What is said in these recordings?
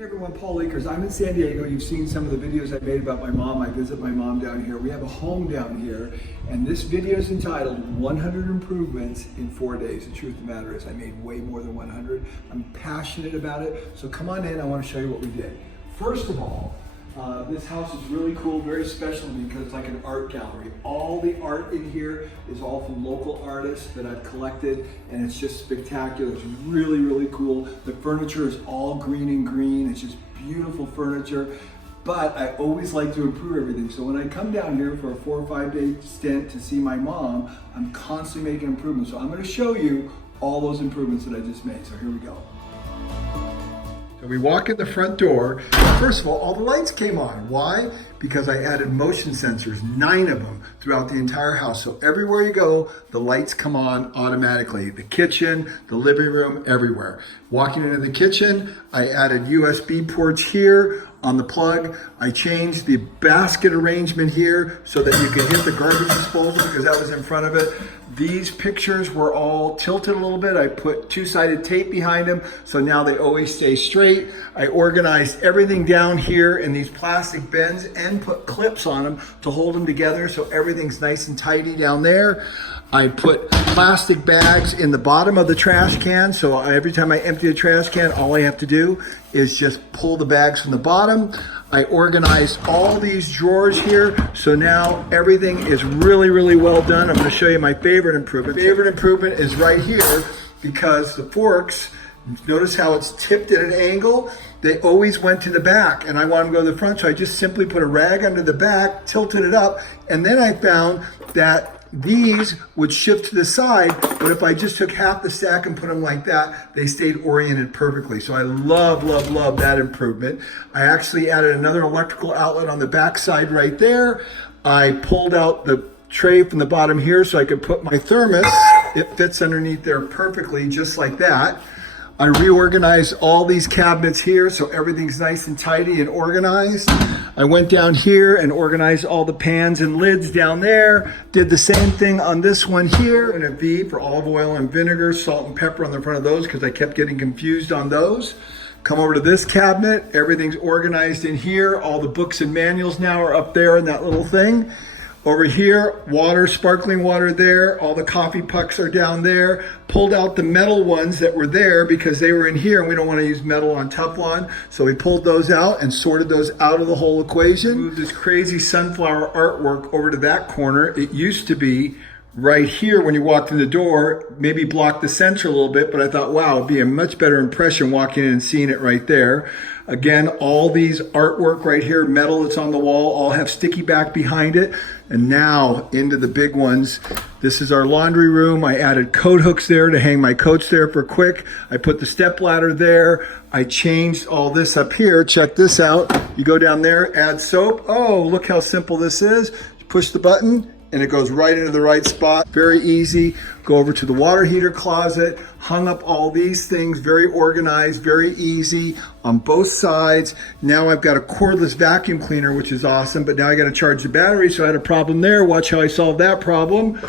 Hey everyone, Paul Akers. I'm in San Diego. You've seen some of the videos I made about my mom. I visit my mom down here. We have a home down here, and this video is entitled 100 Improvements in 4 Days. The truth of the matter is I made way more than 100. I'm passionate about it, so come on in. I want to show you what we did. First of all, this house is really cool, very special because it's like an art gallery. All the art in here is all from local artists that I've collected, and it's just spectacular. It's really, really cool. The furniture is all green and green. It's just beautiful furniture. But I always like to improve everything. So when I come down here for a 4 or 5 day stint to see my mom, I'm constantly making improvements. So I'm going to show you all those improvements that I just made. So here we go. So we walk in the front door. First of all the lights came on. Why? Because I added motion sensors, 9 of them throughout the entire house. So everywhere you go, the lights come on automatically. The kitchen, the living room, everywhere. Walking into the kitchen, I added USB ports here on the plug. I changed the basket arrangement here so that you could hit the garbage disposal because that was in front of it. These pictures were all tilted a little bit. I put 2-sided tape behind them, so now they always stay straight. I organized everything down here in these plastic bins and put clips on them to hold them together so everything's nice and tidy down there. I put plastic bags in the bottom of the trash can, so every time I empty a trash can, all I have to do is just pull the bags from the bottom. I organized all these drawers here, so now everything is really, really well done. I'm going to show you my favorite improvement. Favorite improvement is right here because the forks, notice how it's tipped at an angle? They always went to the back, and I want them to go to the front, so I just simply put a rag under the back, tilted it up, and then I found that these would shift to the side, but if I just took half the stack and put them like that, they stayed oriented perfectly. So I love, love, love that improvement. I actually added another electrical outlet on the back side right there. I pulled out the tray from the bottom here so I could put my thermos. It fits underneath there perfectly, just like that. I reorganized all these cabinets here so everything's nice and tidy and organized. I went down here and organized all the pans and lids down there. Did the same thing on this one here. And a V for olive oil and vinegar, salt and pepper on the front of those because I kept getting confused on those. Come over to this cabinet. Everything's organized in here. All the books and manuals now are up there in that little thing. Over here, water, sparkling water there. All the coffee pucks are down there. Pulled out the metal ones that were there because they were in here and we don't want to use metal on Teflon. So we pulled those out and sorted those out of the whole equation. Moved this crazy sunflower artwork over to that corner. It used to be right here when you walked in the door, maybe blocked the center a little bit, but I thought, wow, it'd be a much better impression walking in and seeing it right there. Again, all these artwork right here, metal that's on the wall, all have sticky back behind it. And now into the big ones. This is our laundry room. I added coat hooks there to hang my coats there for quick. I put the step ladder there. I changed all this up here. Check this out. You go down there, add soap. Oh, look how simple this is. Push the button and it goes right into the right spot. Very easy. Go over to the water heater closet, hung up all these things, very organized, very easy on both sides. Now I've got a cordless vacuum cleaner, which is awesome, but now I got to charge the battery, so I had a problem there. Watch how I solved that problem.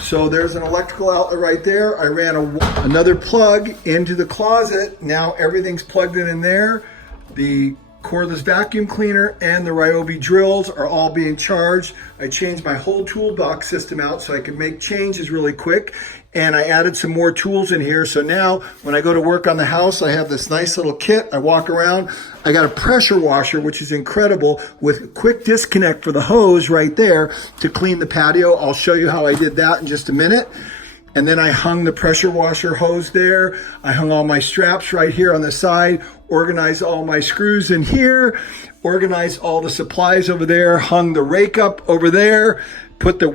So there's an electrical outlet right there. I ran another plug into the closet. Now everything's plugged in there. The cordless vacuum cleaner and the Ryobi drills are all being charged. I changed my whole toolbox system out so I could make changes really quick, and I added some more tools in here. So now when I go to work on the house, I have this nice little kit. I walk around. I got a pressure washer, which is incredible, with a quick disconnect for the hose right there to clean the patio. I'll show you how I did that in just a minute. And then I hung the pressure washer hose there. I hung all my straps right here on the side, organized all my screws in here, organized all the supplies over there, hung the rake up over there, put the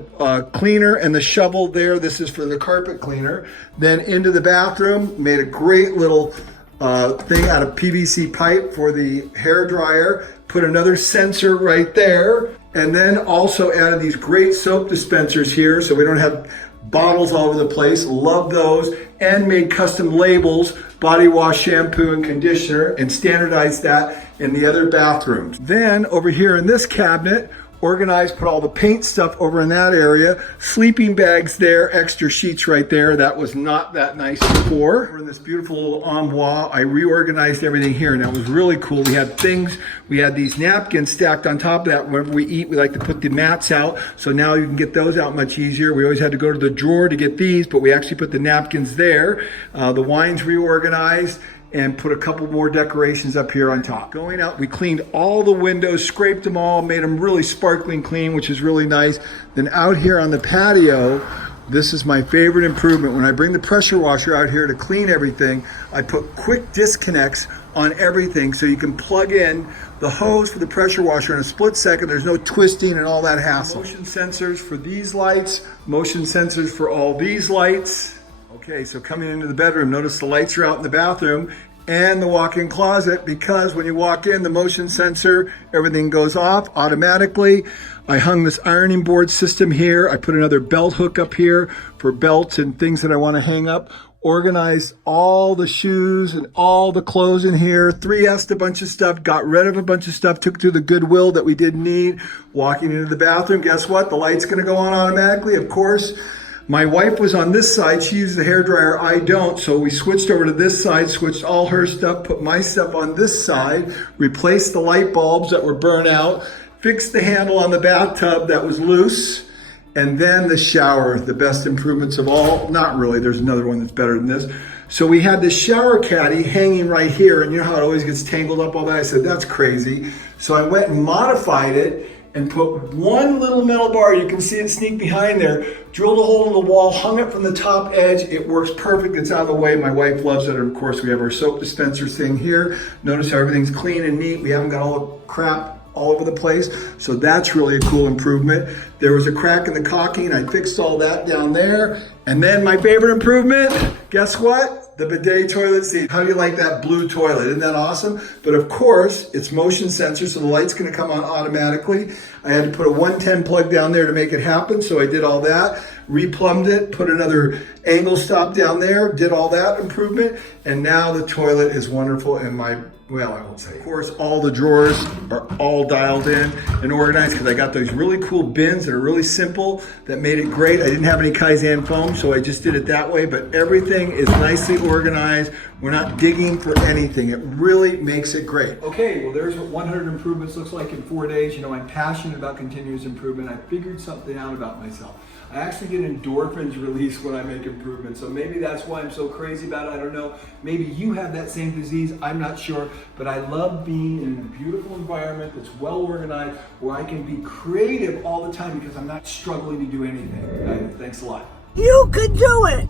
cleaner and the shovel there. This is for the carpet cleaner. Then into the bathroom, made a great little thing out of PVC pipe for the hair dryer, put another sensor right there, and then also added these great soap dispensers here so we don't have bottles all over the place. Love those. And made custom labels, body wash, shampoo, and conditioner, and standardized that in the other bathrooms. Then over here in this cabinet, Organized, put all the paint stuff over in that area. Sleeping bags there, extra sheets right there. That was not that nice before. We're in this beautiful little armoire. I reorganized everything here, and that was really cool. We had things, we had these napkins stacked on top of that. Whenever we eat, we like to put the mats out. So now you can get those out much easier. We always had to go to the drawer to get these, but we actually put the napkins there. The wine's reorganized, and put a couple more decorations up here on top. Going out, we cleaned all the windows, scraped them all, made them really sparkling clean, which is really nice. Then out here on the patio, this is my favorite improvement. When I bring the pressure washer out here to clean everything, I put quick disconnects on everything so you can plug in the hose for the pressure washer in a split second. There's no twisting and all that hassle. Motion sensors for these lights, motion sensors for all these lights. Okay, so coming into the bedroom, notice the lights are out in the bathroom and the walk-in closet, because when you walk in, the motion sensor, everything goes off automatically. I hung this ironing board system here. I put another belt hook up here for belts and things that I want to hang up. Organized all the shoes and all the clothes in here. 3S'd a bunch of stuff, got rid of a bunch of stuff, took to the Goodwill that we didn't need. Walking into the bathroom, guess what? The light's gonna go on automatically, of course. My wife was on this side. She uses the hairdryer. I don't. So we switched over to this side, switched all her stuff, put my stuff on this side, replaced the light bulbs that were burnt out, fixed the handle on the bathtub that was loose, and then the shower, the best improvements of all. Not really. There's another one that's better than this. So we had this shower caddy hanging right here, and you know how it always gets tangled up all that? I said, that's crazy. So I went and modified it and put one little metal bar, you can see it sneak behind there, drilled a hole in the wall, hung it from the top edge. It works perfect, it's out of the way. My wife loves it. Of course, we have our soap dispenser thing here. Notice how everything's clean and neat. We haven't got all the crap all over the place. So that's really a cool improvement. There was a crack in the caulking. I fixed all that down there. And then my favorite improvement, guess what? The bidet toilet seat. How do you like that blue toilet? Isn't that awesome? But of course, it's motion sensor, so the light's gonna come on automatically. I had to put a 110 plug down there to make it happen, so I did all that, replumbed it, put another angle stop down there, did all that improvement, and now the toilet is wonderful, and well, I won't say. Of course, all the drawers are all dialed in and organized, because I got those really cool bins that are really simple that made it great. I didn't have any Kaizen foam, so I just did it that way, but everything is nicely organized. We're not digging for anything. It really makes it great. Okay, well, there's what 100 improvements looks like in 4 days. You know, I'm passionate about continuous improvement. I figured something out about myself. I actually get endorphins released when I make improvements. So maybe that's why I'm so crazy about it. I don't know. Maybe you have that same disease. I'm not sure. But I love being in a beautiful environment that's well organized, where I can be creative all the time because I'm not struggling to do anything. Thanks a lot. You can do it.